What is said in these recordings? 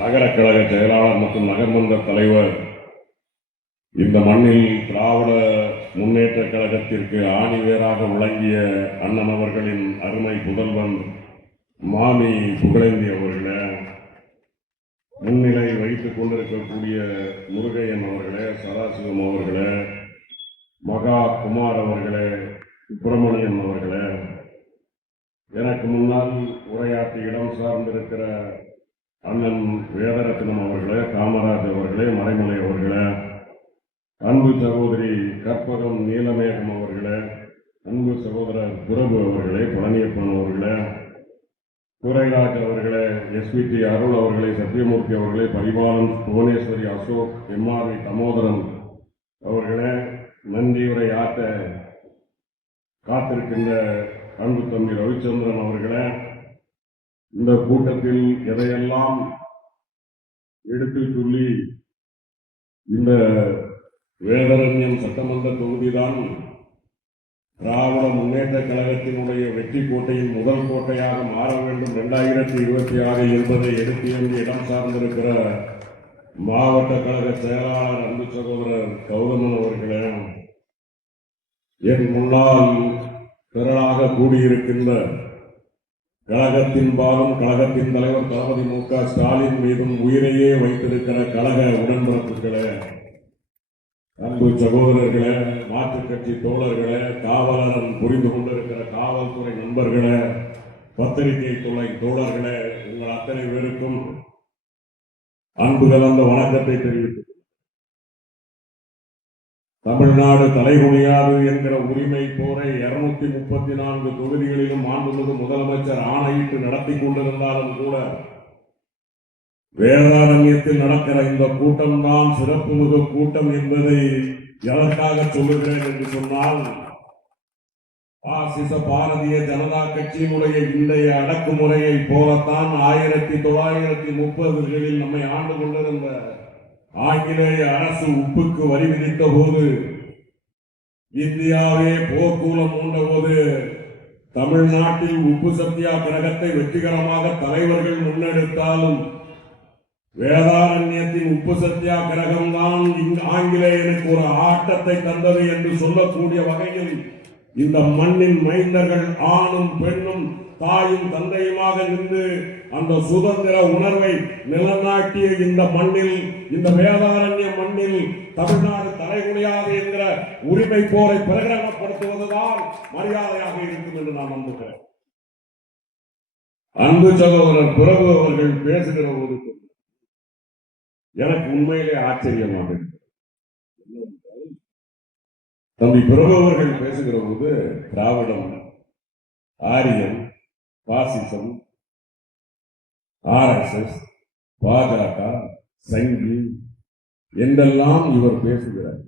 நகர கழக செயலாளர் மற்றும் நகர்மன்ற தலைவர் இந்த மண்ணில் திராவிட முன்னேற்ற கழகத்திற்கு ஆணிவேராக விளங்கிய அண்ணன் அவர்களின் அருமை புதல்வன் மாமி புகழேந்தி அவர்களே, முன்னிலை வைத்துக் கொண்டிருக்கக்கூடிய முருகையன் அவர்களே, சதாசிவம் அவர்களே, மகா குமார் அவர்களே, சுப்பிரமணியன் அவர்களே, எனக்கு முன்னால் உரையாற்றி இடம் சார்ந்திருக்கிற அண்ணன் வேதரத்னம் அவர்களே, காமராஜ் அவர்களே, மறைமலை அவர்களே, அன்பு சகோதரி கற்பகம் நீலமேகம் அவர்களே, அன்பு சகோதரர் பிரபு அவர்களே, பழனியப்பன் அவர்களே, துரைராஜ் அவர்களே, எஸ்பிடி அருள் அவர்களே, சத்தியமூர்த்தி அவர்களே, பரிபாலன் புவனேஸ்வரி அசோக், எம்ஆர்வி தமோதரன் அவர்களே, நன்றியுரை ஆற்ற காத்திருக்கின்ற அன்பு தம்பி ரவிச்சந்திரன் அவர்களே, இந்த கூட்டத்தில் எதையெல்லாம் எடுத்து சொல்லி இந்த வேதாரண்யம் சட்டமன்ற தொகுதிதான் திராவிட முன்னேற்ற கழகத்தினுடைய வெற்றி கோட்டையின் முதல் கோட்டையாக மாற வேண்டும் 2026 என்பதை எடுத்து என்ற இடம் சார்ந்திருக்கிற மாவட்ட கழக செயலாளர் அன்பு சகோதரர் கௌதமன் அவர்களே, என் முன்னால் திரளாக கூடியிருக்கின்ற கழகத்தின் பாகம் கழகத்தின் தலைவர் தளபதி மு.க. ஸ்டாலின் மீதும் உயிரையே வைத்திருக்கிற கழக உடன்பிறப்புகளே, அன்பு சகோதரர்களே, மாற்றுக் கட்சி தோழர்களே, காவலரன் புரிந்து கொண்டிருக்கிற காவல்துறை நண்பர்களே, பத்திரிகை துறை தோழர்களே, உங்கள் அத்தனை பேருக்கும் அன்பு கலந்த வணக்கத்தை தெரிவித்து, தமிழ்நாடு தலைகுனியாது என்கிற உரிமை போரை 234 தொகுதிகளிலும் மாண்புமிகு முதலமைச்சர் ஆணையிட்டு நடத்தி கொண்டிருந்தாலும் கூட வேதாரண்யத்தில் நடக்கிற இந்த கூட்டம் தான் சிறப்பு மிகு கூட்டம் என்பதை எதற்காக சொல்லுகிறேன் என்று சொன்னால், பாசிச பாரதிய ஜனதா கட்சியினுடைய இன்றைய அடக்குமுறையை போலத்தான் 1930களில் நம்மை ஆண்டு கொண்டிருந்த ஆங்கிலேய அரசு உப்புக்கு வரி விதித்த போது, இந்தியாவே போர்க்கூலம் மூண்ட போது தமிழ்நாட்டில் உப்பு சத்தியாகிரகத்தை வெற்றிகரமாக தலைவர்கள் முன்னெடுத்தாலும் வேதாரண்யத்தின் உப்பு சத்தியாகிரகம் தான் ஆங்கிலேயனுக்கு ஒரு ஆட்டத்தை தந்தது என்று சொல்லக்கூடிய வகையில் இந்த மண்ணின் மைந்தர்கள் ஆணும் பெண்ணும் தாயும் தந்தையுமாக நின்று அந்த சுதந்திர உணர்வை நிலநாட்டிய இந்த மண்ணில், இந்த வேதாரண்ய மண்ணில் தமிழ்நாடு தலைகுனியாது என்கிற உரிமை போரை பிரகடனப்படுத்துவதுதான் மரியாதையாக இருக்கும் என்று நான் நம்புகிறேன். அன்பு சகோதரர் பிரபு அவர்கள் பேசுகிற போது எனக்கு உண்மையிலே ஆச்சரியமாக இருக்கிறது. தம்பி பிரபு அவர்கள் பேசுகிற போது திராவிடம், ஆரியம், பாசிசம், RSS, பாஜக, சங்கி என்றெல்லாம் இவர் பேசுகிறார்.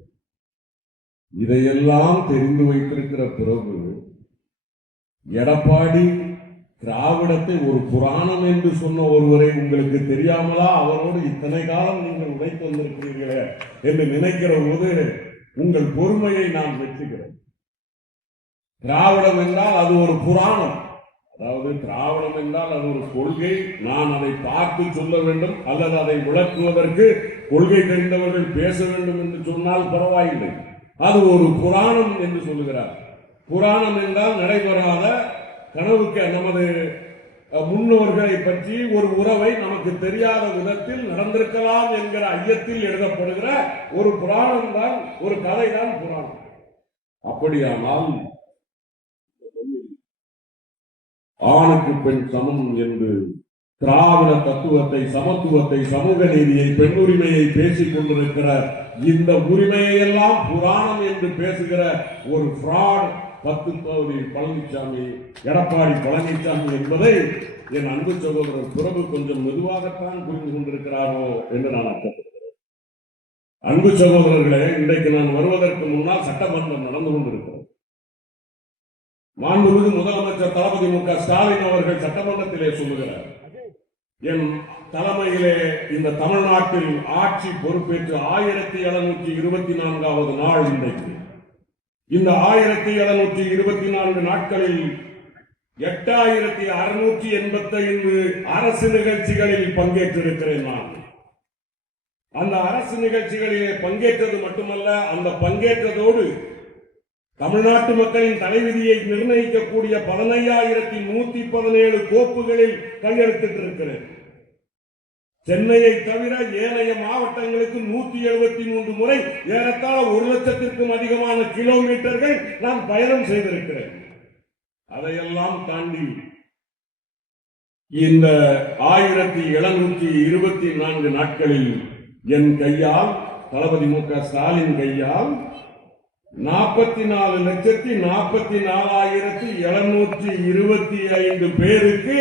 இதையெல்லாம் தெரிந்து வைத்திருக்கிற பிரபு, எடப்பாடி திராவிடத்தை ஒரு புராணம் என்று சொன்ன ஒருவரை உங்களுக்கு தெரியாமலா அவரோடு இத்தனை காலம் நீங்கள் உழைத்து வந்திருக்கிறீர்களே என்று நினைக்கிற போது உங்கள் பொறுமையை நான் வெற்றுகிறேன். திராவிடம் என்றால் அது ஒரு புராணம், அதாவது திராவிடம் என்றால் அது ஒரு கொள்கை. நான் அதை பார்த்து சொல்ல வேண்டும் அல்லது அதை விளக்குவதற்கு கொள்கை தெரிந்தவர்கள் பேச வேண்டும் என்று சொன்னால் பரவாயில்லை. அது ஒரு புராணம் என்று சொல்லுகிறார். புராணம் என்றால் நடைபெறாத கனவுக்கு நமது முன்னோர்களை பற்றி ஒரு உறவை நமக்கு தெரியாத விதத்தில் நடந்திருக்கலாம் என்கிற ஐயத்தில் எழுதப்படுகிற ஒரு புராணம் தான், ஒரு கதை தான் புராணம். அப்படியானால் ஆணுக்கு பெண் சமம் என்று திராவிட தத்துவத்தை, சமத்துவத்தை, சமூக நீதியை, பெண்ணுரிமையை பேசிக் கொண்டிருக்கிற இந்த உரிமையை எல்லாம் புராணம் என்று பேசுகிற ஒரு ஃப்ராட் 10 தொகுதி பழனிசாமி, எடப்பாடி பழனிசாமி என்பதை என் அன்பு சகோதரர் பிரபு கொஞ்சம் மெதுவாகத்தான் புரிந்து கொண்டிருக்கிறாரோ என்று நான் அர்த்தப்படுகிறேன். அன்பு சகோதரர்களே, இன்றைக்கு நான் வருவதற்கு முன்னால் சட்டமன்றம் நடந்து கொண்டிருக்கிறது. மாண்புமிகு முதலமைச்சர் தளபதி மு.க. ஸ்டாலின் அவர்கள் சட்டமன்றத்திலே சொல்லுகிறார், என் தலைமையிலே இந்த தமிழ்நாட்டில் ஆட்சி பொறுப்பேற்று 1724வது நாள் இன்றைக்கு. இந்த 1724 நாட்களில் 8685 அரசு நிகழ்ச்சிகளில் பங்கேற்றிருக்கிறேன் நான். அந்த அரசு நிகழ்ச்சிகளிலே பங்கேற்றது மட்டுமல்ல, அந்த பங்கேற்றதோடு தமிழ்நாட்டு மக்களின் தலைவிதியை நிர்ணயிக்கக்கூடிய 15,117 கோப்புகளில் கையெழுத்திட்டிருக்கிறேன். சென்னையை தவிர ஏனைய மாவட்டங்களுக்கு 173 முறை ஏறத்தாழ 1,00,000க்கும் அதிகமான கிலோமீட்டர்கள் நான் பயணம் செய்திருக்கிறேன். அதையெல்லாம் தாண்டி இந்த 1724 நாட்களில் என் கையால், தளபதி மு.க. ஸ்டாலின் கையால் 44,44,725 பேருக்கு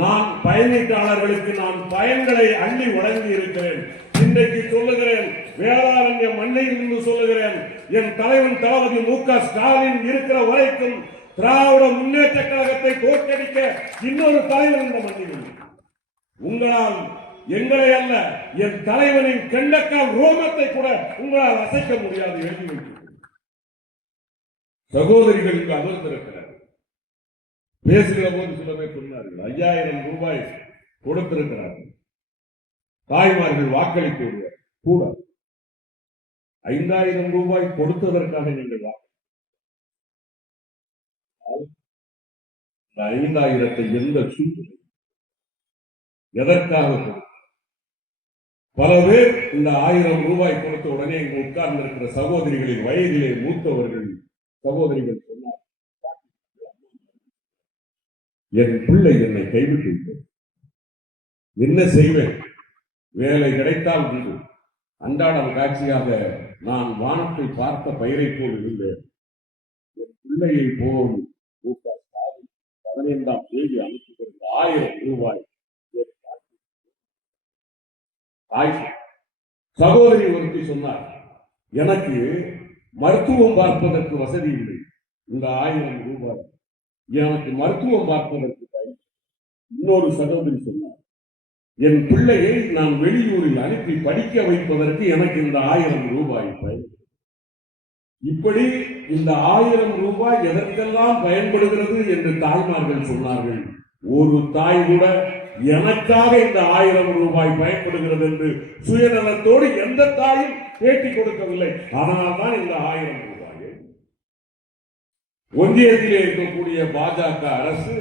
நான் பயணீட்டாளர்களுக்கு நான் பயன்களை அள்ளி வழங்கி இருக்கிறேன். இன்றைக்கு சொல்லுகிறேன், வேளாண்மை மண்ணில் இருந்து சொல்லுகிறேன், என் தலைவன் தளபதி மு.க. ஸ்டாலின் இருக்கிற வரைக்கும் திராவிட முன்னேற்ற கழகத்தை தோற்கடிக்க இன்னொரு தலைவர் இந்த மண்ணில். உங்களால் எங்களை அல்ல, என் தலைவனின் கெண்டக்கால் ரோமத்தை கூட உங்களால் அசைக்க முடியாது. எழுதி வைத்து சகோதரிகளுக்கு அமர்ந்திருக்கிறார். பேசுகிற போது சில பேர் சொன்னார்கள், 5,000 ரூபாய் கொடுத்திருக்கிறார்கள். தாய்மார்கள் வாக்களிப்பு கூட 5,000 ரூபாய் கொடுத்ததற்காக நீங்கள் 5,000 எந்த சூழ்நிலை எதற்காக? பல பேர் இந்த 1,000 ரூபாய் கொடுத்த உடனே இங்கு உட்கார்ந்து இருக்கிற சகோதரிகளின் வயதிலே மூத்தவர்கள் சகோதரிகள் சொன்னார், என் பிள்ளை என்னை கைவிட்டு விட்டது, என்ன செய்வேன்? வேலை கிடைத்தால் உண்டு. அன்றாடம் காட்சியாக நான் வானத்தை பார்த்த பயிரை போல் இருந்தேன். என் பிள்ளையை போல் மு.க. ஸ்டாலின் 15ஆம் தேதி அனுப்புகிறது 1,000 ரூபாய். சகோதரி ஒருத்தி சொன்னார், எனக்கு மருத்துவம் பார்ப்பதற்கு வசதி இல்லை, இந்த 1,000 ரூபாய் எனக்கு மருத்துவம் பார்ப்பதற்கு பயன். இன்னொரு சகோதரி சொன்னார், என் பிள்ளையை நான் வெளியூரில் அனுப்பி படிக்க வைப்பதற்கு எனக்கு இந்த 1,000 ரூபாய் பயன். இப்படி இந்த 1,000 ரூபாய் எதற்கெல்லாம் பயன்படுகிறது என்று தாய்மார்கள் சொன்னார்கள். ஒரு தாய் கூட எனக்காக இந்த 1,000 ரூபாய் பயன்படுகிறது என்று சுயநலத்தோடு எந்த தாயும் பேட்டி கொடுக்கவில்லை. அதனால்தான் இந்த 1,000 ரூபாயை ஒன்றியத்திலே இருக்கக்கூடிய பாஜக அரசு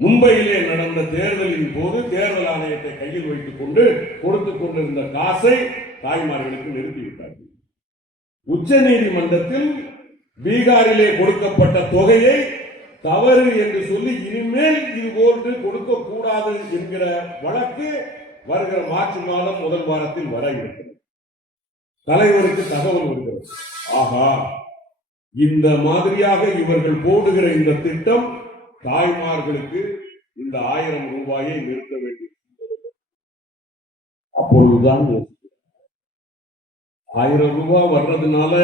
மும்பையிலே நடந்த தேர்தலின் போது தேர்தல் ஆணையத்தை கையில் வைத்துக் கொண்டு கொடுத்துக் கொண்டிருந்த காசை தாய்மார்களுக்கு நிறுத்திவிட்டார்கள். உச்ச நீதிமன்றத்தில் பீகாரிலே கொடுக்கப்பட்ட தொகையை தவறு என்று சொல்லி இனிமேல் இது போன்று கொடுக்க கூடாது என்கிற வழக்கு வருகிற மார்ச் மாதம் முதல் வாரத்தில் வர இருக்கிறது. தலைவருக்கு தகவல் வருகிறது, ஆகா இந்த மாதிரியாக இவர்கள் போடுகிற இந்த திட்டம் தாய்மார்களுக்கு இந்த 1,000 ரூபாயை நிறுத்த வேண்டும். அப்பொழுதுதான் 1,000 ரூபாய் வர்றதுனால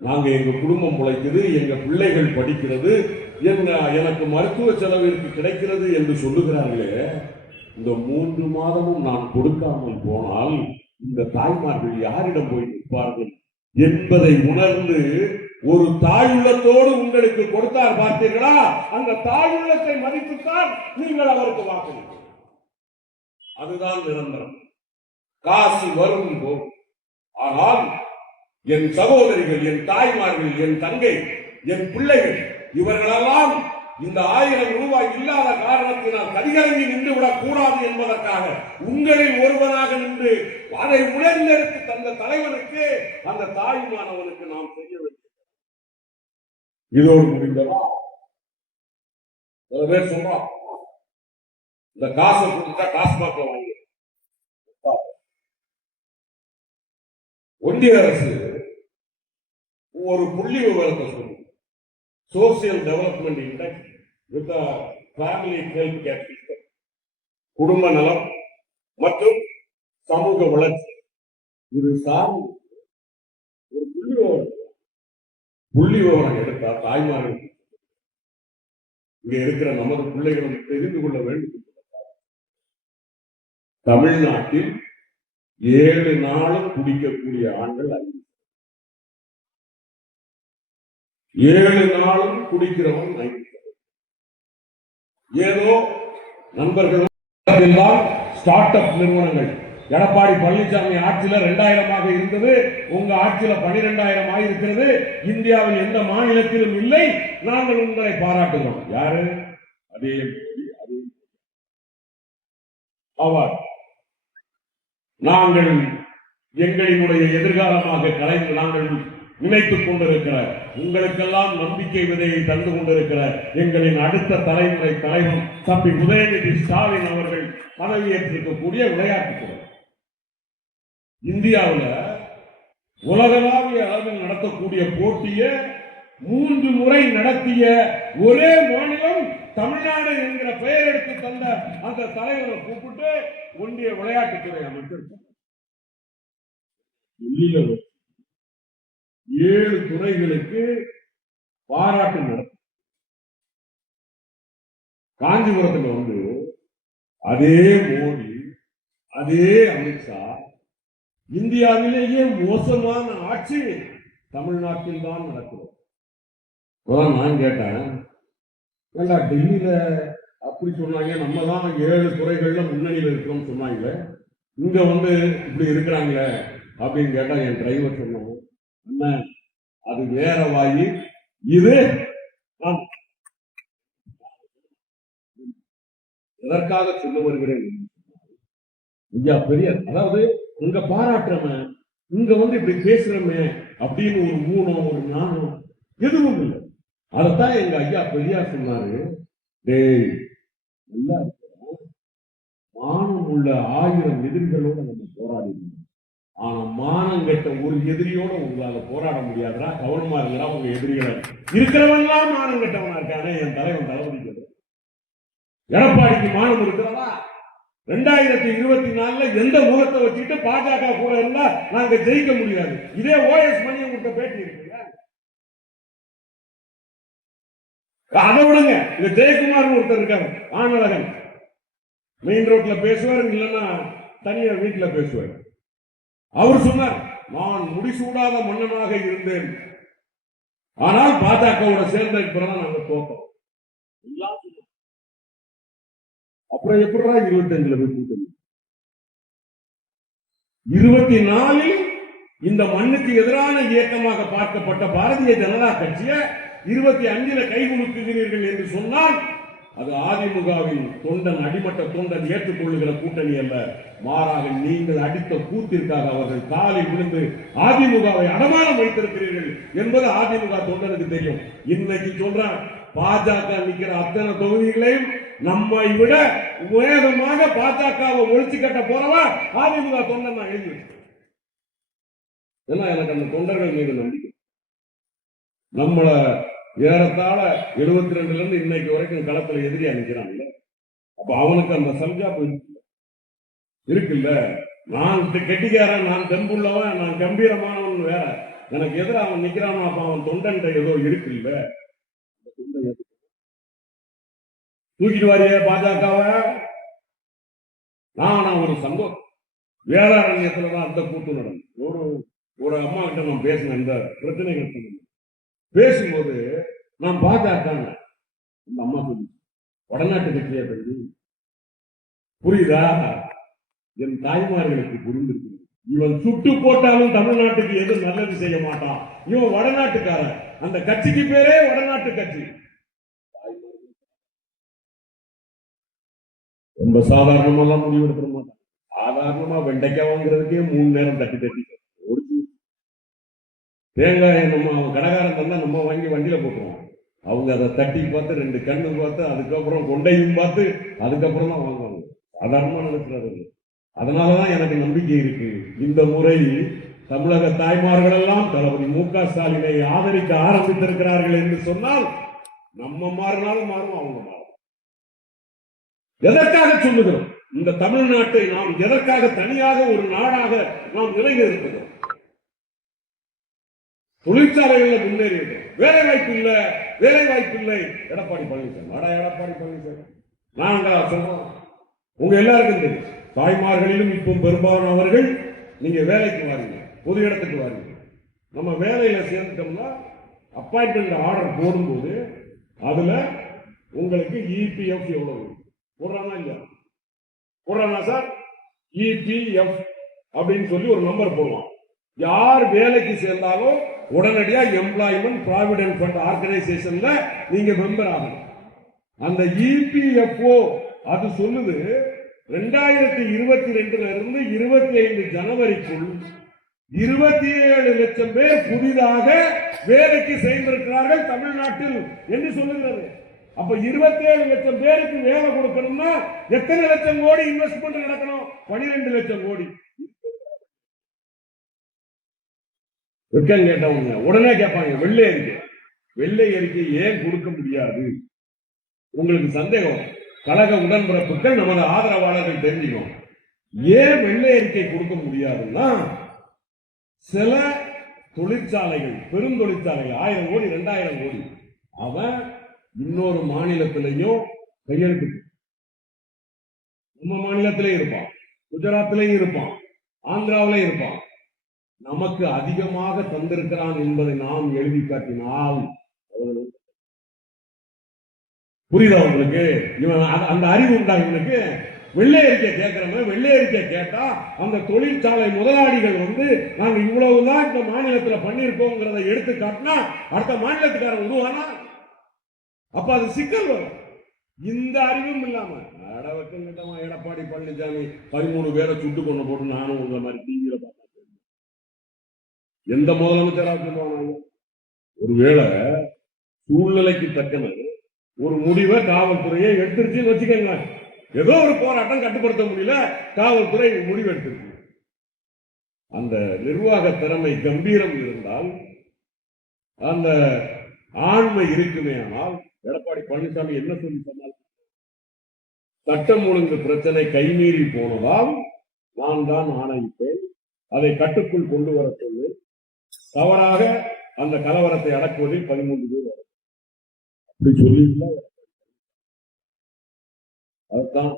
நாங்க எங்க குடும்பம் முளைக்குது, எங்க பிள்ளைகள் படிக்கிறது, எனக்கு மருத்துவ செலவிற்கு கிடைக்கிறது என்று சொல்லுகிறார்களே, இந்த 3 மாதமும் நான் கொடுக்காமல் போனால் இந்த தாய்மார்கள் யாரிடம் போய் நிற்பார்கள் என்பதை உணர்ந்து ஒரு தாயுள்ளத்தோடு உங்களுக்கு கொடுத்தார் பார்த்தீர்களா, அந்த தாயுள்ளத்தை மதித்துத்தான் நீங்கள் அவருக்கு வாக்களிப்பீர்கள். அதுதான் நிரந்தரம். காசு வரும் போது. ஆனால் என் சகோதரிகள், என் தாய்மார்கள், என் தங்கை, என் பிள்ளைகள் இவர்களெல்லாம் இந்த 1,000 ரூபாய் இல்லாத காரணத்தினால் கதிகலங்கி நின்று விடக் கூடாது என்பதற்காக உங்களில் ஒருவனாக நின்று அதை உணர்ந்தெடுத்து தந்த தலைவனுக்கு, அந்த தாயுமானவனுக்கு நாம் செய்ய வேண்டும். இதோடு முடிந்ததா? சில பேர் சொல்றான், இந்த காசை கொடுத்தா டாஸ்மாக்ல வாங்கி. ஒன்றிய அரசு ஒரு புள்ளி விவரத்தை சொல்லுங்க. Social development index with family health care system, குடும்ப நலம் மற்றும் சமூக வளர்ச்சி, இது சார்ந்து ஒரு புள்ளி விவரம் எடுத்தா தாய்மார்கள் இங்க இருக்கிற நமது பிள்ளைகளும் தெரிந்து கொள்ள வேண்டும். தமிழ்நாட்டில் 7 நாளும் குடிக்கக்கூடிய ஆண்கள் 5. 7 நாளும் குடிக்கிறவன் ஏதோ நண்பர்கள் ஸ்டார்ட் அப் நிறுவனங்கள் எடப்பாடி பழனிசாமி ஆட்சியில 2000 இருந்தது, உங்க ஆட்சியில 12,000 ஆயிருக்கிறது. இந்தியாவில் எந்த மாநிலத்திலும் இல்லை. நாங்கள் உங்களை பாராட்டுகிறோம். யாரு? அதே அவர் நாங்கள் எங்களினுடைய எதிர்காலமாக கலைந்து நாங்கள் நினைத்துக் கொண்டிருக்கிற உங்களுக்கெல்லாம் நம்பிக்கை விதையை தந்து கொண்டிருக்கிற எங்களின் அடுத்த தலைமுறை தலைவர் தம்பி உதயநிதி ஸ்டாலின் அவர்கள் பதவியேற்றிருக்கக்கூடிய விளையாட்டுத்துறை இந்தியாவில் உலகளாவிய அளவில் நடத்தக்கூடிய போட்டியை 3 முறை நடத்திய ஒரே மாநிலம் தமிழ்நாடு என்கிற பெயர் எடுத்து தந்த அந்த தலைவரை கூப்பிட்டு ஒன்றிய விளையாட்டுத்துறை அமைச்சர் 7 துறைகளுக்கு பாராட்டு நடத்தும். காஞ்சிபுரத்தில் வந்து அதே மோடி, அதே அமித்ஷா, இந்தியாவிலேயே மோசமான ஆட்சி தமிழ்நாட்டில் தான் நடக்கிறது. நான் கேட்டேன், டெல்லியில அப்படி சொன்னாங்க, நம்ம தான் 7 துறைகள்ல முன்னணியில் இருக்கிறோம் சொன்னாங்க, இங்க வந்து இப்படி இருக்கிறாங்களே அப்படின்னு கேட்டா என் டிரைவர் சொன்னாங்க, என்ன அது வேற வாயு, இது எதற்காக சொல்ல வருகிறேன். ஐயா பெரிய, அதாவது உங்க பாராட்டுறமே, இங்க வந்து இப்படி பேசுறமே அப்படின்னு ஒரு ஊனம் ஒரு ஞானம் எதுவும் இல்லை. அதத்தான் எங்க ஐயா பெரியார் சொன்னாரு, டேய் நல்லா மானம் உள்ள 1000 எதிரிகளோட நம்ம போராடினோம், ஆனா மானம் கெட்ட ஒரு எதிரியோட உங்களால போராட முடியாதுடா, கவனமா இருக்கிறா. உங்க எதிரிகள் இருக்கிறவன்லாம் மானம் கெட்டவனா இருக்கானே. என் தலைவன் தளபதி எடப்பாடிக்கு மானம் இருக்கிறதா? 2024 எந்த முகத்தை வச்சுட்டு பாஜக கூட இருந்தா நாங்க ஜெயிக்க முடியாது. இதே ஓஎஸ் மணியை கொடுத்த பேட்டி இருக்கு, அதை விடுங்க. இந்த ஜெயக்குமார் ஒருத்தர் இருக்காரு, ஆனழகன், மெயின் ரோட்ல பேசுவார், இல்லைன்னா தனியா வீட்டுல பேசுவார். அவர் சொன்னார், நான் முடிசூடாத மன்னனாக இருந்தேன், ஆனால் பாஜகவோட சேர்ந்த பிறகு நாங்க தோற்றோம். அப்புறம் எப்படா 25 போய் 24 இந்த மண்ணுக்கு எதிரான இயக்கமாக பார்க்கப்பட்ட பாரதிய ஜனதா கட்சியை 25 கைகுலுக்குகிறீர்கள் என்று சொன்னால் அது அதிமுகவின் தொண்டன், அடிமட்ட தொண்டன் ஏற்றுக்கொள்ளுகிற கூட்டணி அல்ல. மாறாக நீங்கள் அடித்த கூத்திற்காக அவர்கள் காலில் விழுந்து அதிமுகவை அடமானம் வைத்திருக்கிறீர்கள் என்பது அதிமுக தொண்டனுக்கு தெரியும். இன்னைக்கு சொல்றான், பாஜக நிற்கிற அத்தனை தொகுதிகளையும் நம்மை விட வேகமாக பாஜகவை ஒழிச்சு கட்ட போறவா அதிமுக தொண்டன் நான் எழுதி வச்சேன். எனக்கு அந்த தொண்டர்கள் மீது நம்பிக்கை. நம்மள ஏறத்தாழ 72 இருந்து இன்னைக்கு வரைக்கும் களத்துல எதிரியா நிக்கிறான்ல, அப்ப அவனுக்கு அந்த சல்ஜாப்பு இருக்குல்ல. நான் கெட்டிக்காரன், நான் தெம்புள்ளவன், நான் கம்பீரமானவன் வேற, எனக்கு எதிர அவன் நிக்கிறான், அப்ப அவன் தொண்டன் ஏதோ இருக்குல்ல. தூக்கிட்டு வாரிய பாஜகவை. நான் ஒரு சந்தோஷம், வேளாரண்யத்துலதான் அந்த கூட்டு நடந்தது. ஒரு அம்மா கிட்ட நான் பேசினேன், இந்த பிரச்சனைகள் பேசும்போது நான் பாஜக, அந்த அம்மா சொல்லி வடநாட்டு கட்சியா தெரிஞ்சு புரியுதா? என் தாய்மார்களுக்கு புரிந்திருக்கு. இவன் சுட்டு போட்டாலும் தமிழ்நாட்டுக்கு எது நல்லது செய்ய மாட்டான். இவன் வடநாட்டுக்காரன், அந்த கட்சிக்கு பேரே வடநாட்டு கட்சி. ரொம்ப சாதாரணமெல்லாம் முடிவெடுக்க மாட்டான். சாதாரணமா வெண்டைக்காய் வாங்குறதுக்கே 3 நேரம் தட்டி தேங்காய் நம்ம கடைக்காரன் தந்தா நம்ம வாங்கி வண்டியில போட்டுருவோம். அவங்க அதை தட்டி பார்த்து 2 கண்ணு பார்த்து அதுக்கப்புறம் கொண்டையும் பார்த்து அதுக்கப்புறம் தான் வாங்குவாங்க. சாதாரணமா நினைக்கிறார்கள். அதனாலதான் எனக்கு நம்பிக்கை இருக்கு, இந்த முறை தமிழக தாய்மார்கள் எல்லாம் தளபதி மு.க. ஸ்டாலினை ஆதரிக்க ஆரம்பித்திருக்கிறார்கள் என்று சொன்னால் நம்ம மாறினாலும் மாறும், அவங்க மாறும். எதற்காக சொல்லுகிறோம்? இந்த தமிழ்நாட்டை நாம் எதற்காக தனியாக ஒரு நாடாக நாம் நிலைநிறுத்துகிறோம்? தொழிற்சாலைகளில் முன்னேறியது, வேலை வாய்ப்பு இல்ல, வேலை வாய்ப்பு இல்லை. எடப்பாடி பழனிசாமி, எடப்பாடி பழனிசாமி நாங்களா சொல்றோம்? உங்க எல்லாருக்கும் தெரியும், தாய்மார்களிலும் இப்போ பெரும்பாலானவர்கள் நீங்க வேலைக்கு வாரீங்க, பொது இடத்துக்கு வாரீங்க. நம்ம வேலையில சேர்ந்துட்டோம்னா அப்பாயின்மெண்ட் ஆர்டர் போடும்போது அதுல உங்களுக்கு இபிஎஃப் எவ்வளவு போடுறானா இல்லையா? போடுறானா சார்? இபிஎஃப் அப்படின்னு சொல்லி ஒரு நம்பர் போடுவான். யார் வேலைக்கு சேர்ந்தாலும் உடனடியா எம்ப்ளாய்மெண்ட் ப்ராவிடென்ட் ஃபண்ட் ஆர்கனைசேஷன்ல நீங்க மெம்பர் ஆகணும். அந்த இபிஎஃப்ஓ அது சொல்லுது 2022 இருந்து 25 ஜனவரிக்குள் 27 லட்சம் பேர் புதிதாக வேலைக்கு சேர்ந்திருக்கிறார்கள் தமிழ்நாட்டில் என்று சொல்லுகிறது. அப்ப 27 லட்சம் பேருக்கு வேலை கொடுக்கணும்னா எத்தனை லட்சம் கோடி இன்வெஸ்ட்மெண்ட் நடக்கணும்? 12 லட்சம் கோடி. கேட்டவங்க உடனே கேட்பாங்க, வெள்ளை அறிக்கை ஏன் கொடுக்க முடியாது? உங்களுக்கு சந்தேகம், கழக உடன்பிறப்புகள் நமது ஆதரவாளர்கள் தெரிஞ்சுக்கணும். ஏன் வெள்ளை அறிக்கை கொடுக்க முடியாதுன்னா, சில தொழிற்சாலைகள், பெரும் தொழிற்சாலைகள் 1000 கோடி 2000 கோடி அவன் இன்னொரு மாநிலத்திலையும் கையெழுத்து, நம்ம மாநிலத்திலே இருப்பான், குஜராத்திலையும் இருப்பான், ஆந்திராவிலையும் இருப்பான். நமக்கு அதிகமாக தந்திருக்கிறான் என்பதை நாம் எழுதி காட்டினால் புரியுதா உங்களுக்கு? இவன் அந்த அறிவு உண்டா இவனுக்கு? வெள்ளை அறிக்கை கேட்கிறவன் வெள்ளை அறிக்கை கேட்டா அந்த தொழிற்சாலை முதலாளிகள் நாங்க இவ்வளவுதான் இந்த மாநிலத்துல பண்ணிருக்கோங்கிறத எடுத்து காட்டினா அடுத்த மாநிலத்துக்காரன் உருவானா? அப்ப அது சிக்கல் வரும். இந்த அறிவும் இல்லாம அடவக்கிட்டமா எடப்பாடி பழனிசாமி 13 பேரை சுட்டு கொண்டு போட்டு நானும் உங்களை மாதிரி டிவியில பார்த்தேன். எந்த முதலமைச்சராக சொல்லுவாங்க? ஒருவேளை சூழ்நிலைக்கு தக்கன ஒரு முடிவை காவல்துறையை எடுத்துருச்சுன்னு வச்சுக்கோங்க. ஏதோ ஒரு போராட்டம் கட்டுப்படுத்த முடியல, காவல்துறை முடிவு எடுத்திருக்கு. அந்த நிர்வாக திறமை கம்பீரம் இருந்தால், அந்த ஆண்மை இருக்குமே. ஆனால் எடப்பாடி பழனிசாமி என்ன சொல்லி சொன்னால், சட்டம் ஒழுங்கு பிரச்சனை கைமீறி போனதால் நான் தான் ஆணையிட்டேன், அதை கட்டுக்குள் கொண்டு வர சொல்லி தவறாக அந்த கலவரத்தை அடக்குவதில் 13 பேர் அப்படி சொல்லியிருந்தா அதுதான்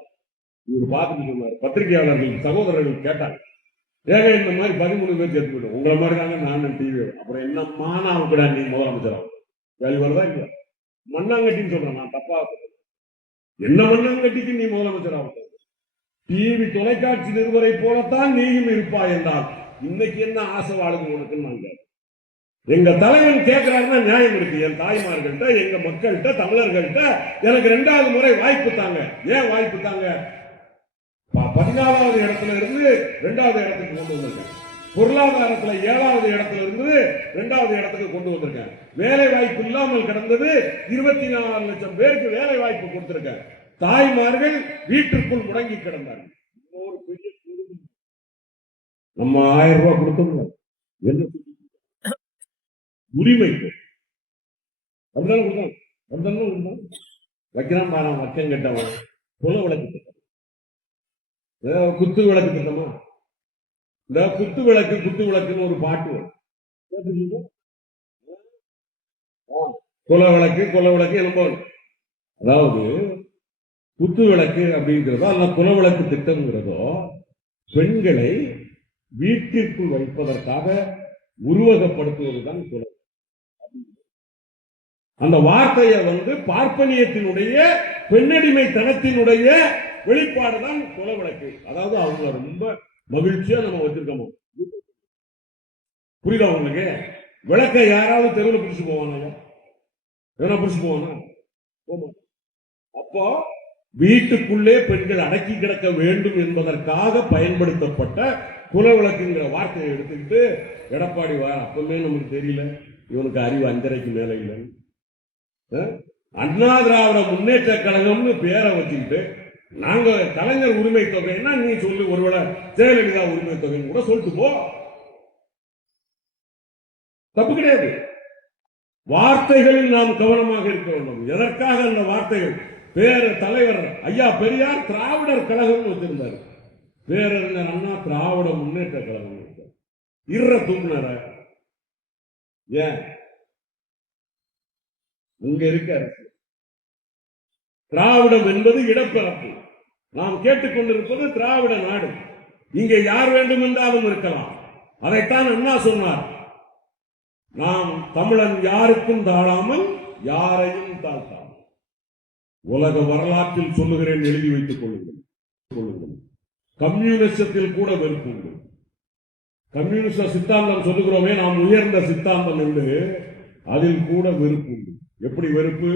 இவர் பார்த்துட்டு சொன்னார். பத்திரிகையாளர்கள் சகோதரர்கள் கேட்டாங்க, ஏக இந்த மாதிரி 13 பேர் சேர்த்து போயிட்டோம், உங்களை மாதிரி தாங்க நானும் டிவி, அப்புறம் என்னம்மா நான் கூட நீ முதலமைச்சர் ஆகும் கேள்வி வருதா இல்லையா? மண்ணாங்கட்டின்னு சொல்றேன், நான் தப்பா சொல்றேன். என்ன மண்ணாங்கட்டிக்கு நீ முதலமைச்சர் ஆகும்? டிவி தொலைக்காட்சி நிருபரை போலத்தான் நீயும் இருப்பாய் என்றால் இன்னைக்கு என்ன ஆசை வாழுது உனக்குன்னு நாங்க எங்க தலைவன் கேட்கிறாருன்னா நியாயம் இருக்கு. என் தாய்மார்கள்ட்ட, எங்க மக்கள்கிட்ட, தமிழர்கள்ட்ட எனக்கு 2வது முறை வாய்ப்பு தாங்க. ஏன் வாய்ப்பு தாங்க? 14வது இடத்துல இருந்து 2வது இடத்துக்கு கொண்டு வந்திருக்கேன். பொருளாதாரத்துல 7வது இடத்துல இருந்து 2வது இடத்துக்கு கொண்டு வந்திருக்கேன். வேலை வாய்ப்பு இல்லாமல் கிடந்தது 24 லட்சம் பேருக்கு வேலை வாய்ப்பு கொடுத்திருக்கேன். தாய்மார்கள் வீட்டிற்குள் முடங்கி கிடந்தார்கள். ஒரு பெரிய நம்ம 1000 ரூபாய் கொடுத்தோம் என்ன உரிமை வைக்கிறான் பாரு. வக்கம் கட்டவன் குல விளக்கு திட்டம், குத்து விளக்கு திட்டமா? இந்த குத்து விளக்குன்னு ஒரு பாட்டு குல விளக்கு என்பவன். அதாவது குத்து விளக்கு அப்படிங்கிறதோ அல்ல குல விளக்கு திட்டம்ங்கிறதோ பெண்களை வீட்டிற்குள் வைப்பதற்காக உருவகப்படுத்துவதுதான் குல. அந்த வார்த்தையை பார்ப்பனியத்தினுடைய பெண்ணடிமைத்தனத்தினுடைய வெளிப்பாடுதான் குல விளக்கு. அதாவது அவங்க ரொம்ப மகிழ்ச்சியா நம்ம வச்சிருக்கோம். புரியுதா உங்களுக்கு? விளக்கை யாராவது தெருவில் பிடிச்சு போவானா? பிடிச்சு போவானா? அப்போ வீட்டுக்குள்ளே பெண்கள் அடக்கி கிடக்க வேண்டும் என்பதற்காக பயன்படுத்தப்பட்ட குல விளக்குங்கிற வார்த்தையை எடுத்துக்கிட்டு எடப்பாடி அப்பவுமே நமக்கு தெரியல, இவனுக்கு அறிவு 5.5க்கு மேல இல்லைன்னு அண்ணா திராவிட முன்னேற்ற கழகம்னு பேரை வச்சுக்கிட்டு நாங்க கலைஞர் உரிமை தொகைன்னா நீ சொல்லு, ஒருவேளை ஜெயலலிதா உரிமை தொகைன்னு கூட சொல்லிட்டு போ, தப்பு கிடையாது. வார்த்தைகளில் நாம் கவனமாக இருக்க வேண்டும். எதற்காக அந்த வார்த்தைகள்? தலைவர் ஐயா பெரியார் திராவிடர் கழகம் வச்சிருந்தார், பேரறிஞர் அண்ணா திராவிட முன்னேற்ற கழகம் இருற தூக்குனார. ஏன் இங்க இருக்க அரசு? திராவிடம் என்பது இடப்பிறப்பு. நாம் கேட்டுக்கொண்டிருப்பது திராவிட நாடு. இங்கே யார் வேண்டும் என்றாலும் இருக்கலாம். அதைத்தான் அண்ணா சொன்னார். நாம் தமிழன் யாருக்கும் தாழாமல் யாரையும் தாழ்த்தாமல். உலக வரலாற்றில் சொல்லுகிறேன், எழுதி வைத்துக் கொள்ளுங்கள். கம்யூனிசத்தில் கூட வெறுப்பு உண்டு. கம்யூனிஸ்ட சித்தாந்தம் சொல்லுகிறோமே நாம் உயர்ந்த சித்தாந்தம் என்று, அதில் கூட வெறுப்பு உண்டு. எப்படி வெறுப்பு?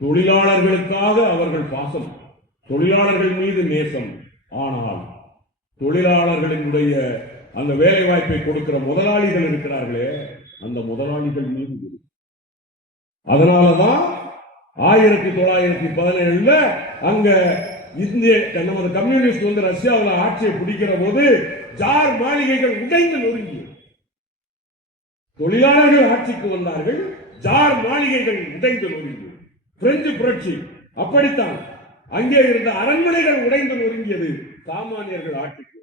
தொழிலாளர்களுக்காக அவர்கள் பாசம், தொழிலாளர்கள் மீது நேசம். ஆனால் தொழிலாளர்களினுடைய அந்த வேலை வாய்ப்பை கொடுக்கிற முதலாளிகள் இருக்கிறார்களே, அந்த முதலாளிகள் மீது வெறுப்பு. அதனாலதான் 1917 அங்க இந்திய நமது கம்யூனிஸ்ட் வந்து ரஷ்யாவில் ஆட்சியை பிடிக்கிற போது ஜார் மாளிகைகள் உடைந்து நொறுங்கியது. தொழிலாளர்கள் ஆட்சிக்கு வந்தார்கள், ஜார் மாளிகைகள் உடைந்து நொறுங்கியது. பிரெஞ்சு புரட்சி அப்படித்தான், அங்கே இருந்த அரண்மனைகள் உடைந்து நொறுங்கியது, சாமானியர்கள் ஆட்சிக்கு.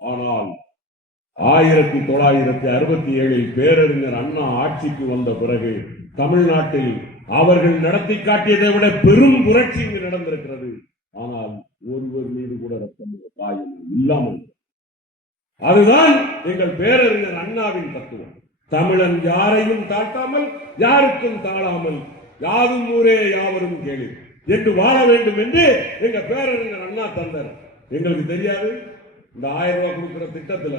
ஆனால் 1967 பேரறிஞர் அண்ணா ஆட்சிக்கு வந்த பிறகு தமிழ்நாட்டில் அவர்கள் நடத்தி காட்டியதை விட பெரும் புரட்சி இங்கு நடந்திருக்கிறது. ஆனால் ஒருவர் மீது கூட ரத்தம் காயம் இல்லாமல். அதுதான் எங்கள் பேரறிஞர் அண்ணாவின் தத்துவம். தமிழன் யாரையும் தாழ்த்தாமல் யாருக்கும் தாழாமல், யாதும் ஊரே யாவரும் கேளு என்று வாழ வேண்டும் என்று எங்க பேரறிஞர் அண்ணா தந்தார். எங்களுக்கு தெரியாது, இந்த 1000 ரூபாய் கொடுக்கிற திட்டத்துல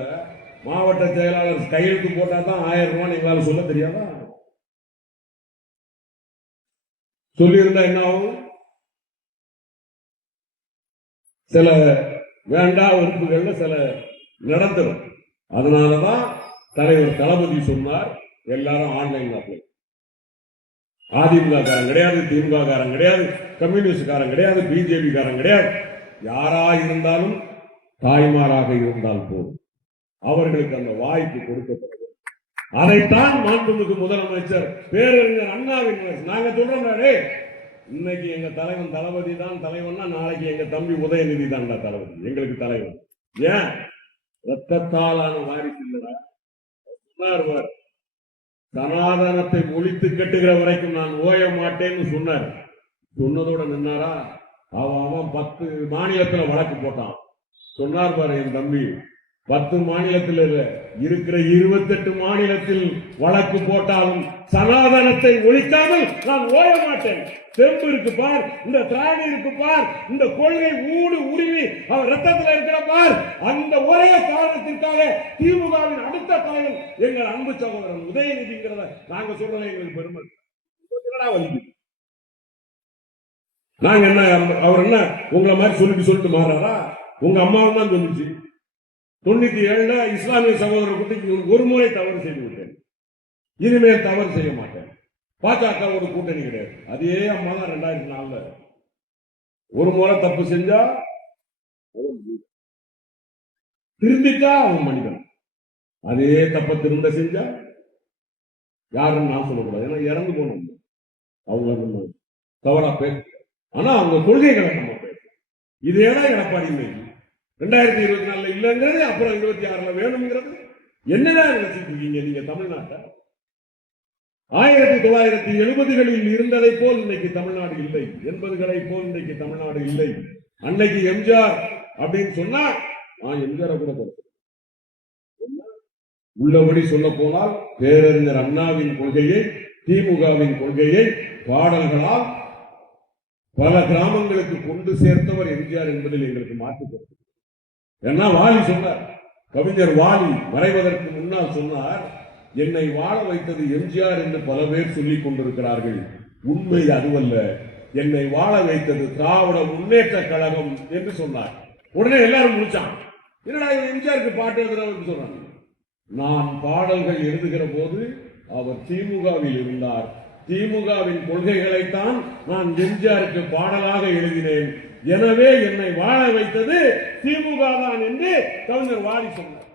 மாவட்ட செயலாளர் கையெழுத்து போட்டா தான் 1000 ரூபாய் எங்களால சொல்ல தெரியாதா? சொல்லியிருந்தா என்ன ஆகும்? சில வேண்டா உறுப்புகள்ல சில நடந்துடும். அதனாலதான் தலைவர் தளபதி சொன்னார், எல்லாரும் ஆன்லைன் அப்ளை. அதிமுக காரன் கிடையாது, திமுக காரன் கிடையாது, கம்யூனிஸ்ட் காரன் கிடையாது, பிஜேபி காரன் கிடையாது, யாரா இருந்தாலும் தாய்மாராக இருந்தால் போதும், அவர்களுக்கு அந்த வாய்ப்பு கொடுக்கப்பட்டது. அதைத்தான் மாண்புமிகு முதலமைச்சர் பேரறிஞர் அண்ணாவின் நாங்க சொல்றோம். இன்னைக்கு எங்க தலைவன் தளபதி தான் தலைவன்னா, நாளைக்கு எங்க தம்பி உதயநிதி தான் தளபதி, எங்களுக்கு தலைவன். ஏன்? ரத்தத்தாலான வாரிசு இல்லடா. சொன்னார், சனாதனத்தை ஒழித்து கட்டுகிற வரைக்கும் நான் ஓய மாட்டேன்னு சொன்னார். சொன்னதோட நின்னாரா? அவன் 10 மாநிலத்தில் வழக்கு போட்டான். சொன்னார் பாரு என் தம்பி, 10 மாநிலத்தில் இருக்கிற 28 மாநிலத்தில் வழக்கு போட்டாலும் சனாதனத்தை ஒழிக்காமல் நான் ஓய மாட்டேன். செம்பு இருக்கு பார், இந்த திராணி இருக்கு பார், இந்த கொள்கை ஊடு உரிமை அவர் ரத்தத்தில் இருக்கிற பார். அந்த ஒரே காரணத்திற்காக திமுகவின் அடுத்த தலைவர் எங்கள் அன்பு சகோதரன் உதயநிதிங்கிறத நாங்க சொல்றோம். எங்களுக்கு பெருமை. நாங்க என்ன, அவர் என்ன உங்களை மாதிரி சொல்லிட்டு மாறாரா? உங்க அம்மாவும் தான் சொல்லிச்சு. 97 இஸ்லாமிய சகோதரர் குட்டிக்கு ஒரு முறை தவறு செய்து விட்டேன், இனிமேல் தவறு செய்ய மாட்டேன். பாஜக ஒரு கூட்டணி கிடையாது. அதே அம்மா தான் 2004 ஒரு முறை தப்பு செஞ்சா திருந்திட்டா அவன் மனிதன், அதே தப்ப திருந்த செஞ்சா யாருன்னு நான் சொல்லக்கூடாது, ஏன்னா இறந்து போனோம் அவங்க தவறா பேச. ஆனா அவங்க கொள்கைகளை நம்ம பேச. இதேதான் எடப்பாடி 2024 இல்லைங்கிறது, அப்புறம் 26 வேணுங்கிறது. என்னதான் நினைச்சிட்டு இருக்கீங்க நீங்க தமிழ்நாட்டை? 1970களில் இருந்ததை போல் இன்னைக்கு தமிழ்நாடு இல்லை, 80களை போல் இன்னைக்கு தமிழ்நாடு இல்லை. அன்னைக்கு எம்ஜிஆர் அப்படின்னு சொன்னா எம்ஜிஆரை கூட உள்ளபடி சொல்ல போனால் பேரறிஞர் அண்ணாவின் கொள்கையை, திமுகவின் கொள்கையை பாடல்களால் பல கிராமங்களுக்கு கொண்டு சேர்த்தவர் எம்ஜிஆர் என்பதில் எங்களுக்கு மாற்றுகிறது. ஏன்னா வாலி சொன்னார், கவிஞர் வாலி மறைவதற்கு முன்னால் சொன்னார், என்னை வாழ வைத்தது எம்ஜிஆர் என்று பல பேர் சொல்லிக் கொண்டிருக்கிறார்கள், உண்மை அதுவல்ல, என்னை வாழ வைத்தது திராவிட முன்னேற்ற கழகம் என்று சொன்னார். உடனே எல்லாரும் முடிச்சான், என்னடா எம்ஜிஆருக்கு பாட்டு எழுதுறவங்க சொல்றாங்க. நான் பாடல்கள் எழுதுகிற போது அவர் திமுகவில் இருந்தார், திமுகவின் கொள்கைகளைத்தான் நான் எம்ஜிஆருக்கு பாடலாக எழுதினேன், எனவே என்னை வாழ வைத்தது திமுக தான் என்று கவிஞர் வாலி சொன்னார்.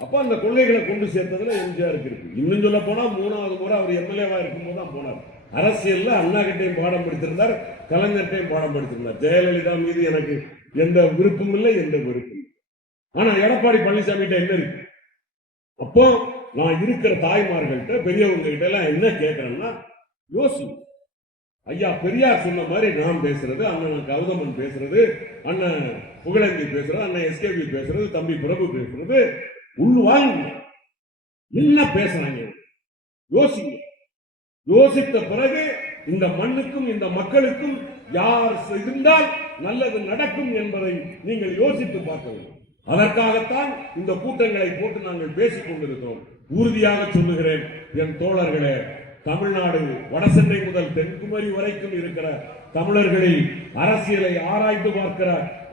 அப்ப அந்த கொள்கைகளை கொண்டு சேர்த்ததுல எம்ஜிஆருக்கு இருக்கு. இன்னும் சொல்ல போனா 3வது முறை அவர் எம்எல்ஏவா இருக்கும்போது தான் போனார். அரசியல்ல அண்ணா கிட்டையும் பாடம் படித்திருந்தார், கலைஞர்கிட்டையும் பாடம் படித்திருந்தார். ஜெயலலிதா மீது எனக்கு எந்த விருப்பம் இல்லை, எந்த விருப்பம். ஆனா எடப்பாடி பழனிசாமி கிட்ட என்ன இருக்கு? அப்போ நான் இருக்கிற தாய்மார்கள்ட்ட பெரியவங்க கிட்ட எல்லாம் என்ன கேட்கிறேன்னா, யோசி. ஐயா பெரியார் சொன்ன மாதிரி நான் பேசுறது, அண்ணன் கௌதமன் பேசுறது, அண்ணன் புகழேந்தி பேசுறது, அண்ணன் எஸ்கேபி பேசுறது, தம்பி பிரபு பேசுறது, உள்வாங்க என்ன பேசுறாங்க. யோசிங்க. யோசித்த பிறகு இந்த மண்ணுக்கும் இந்த மக்களுக்கும் யார் இருந்தால் நல்லது நடக்கும் என்பதை நீங்கள் யோசித்து பார்க்க வேண்டும். அதற்காகத்தான் இந்த கூட்டங்களை போட்டு நாங்கள் பேசிக் கொண்டிருக்கிறோம். உறுதியாக சொல்லுகிறேன் என் தோழர்களே, தமிழ்நாடு வடசென்னை முதல் தென்குமரி வரைக்கும் இருக்கிற தமிழர்களில் அரசியலை ஆராய்ந்து பார்க்கிற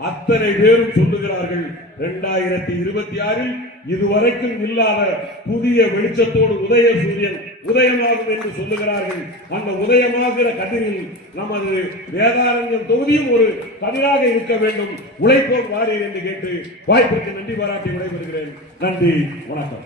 அத்தனை பேரும் சொல்லுகிறார்கள், 2026 இதுவரைக்கும் இல்லாத புதிய வெளிச்சத்தோடு உதய சூரியன் உதயமாகும் என்று சொல்லுகிறார்கள். அந்த உதயமாகிற கதிரில் நமது வேதாரண்யம் தொகுதியும் ஒரு கதிராக இருக்க வேண்டும். உழைப்போர் வாரீர் என்று கேட்டு வாய்ப்பிற்கு நன்றி பாராட்டி விடைபெறுகிறேன். நன்றி, வணக்கம்.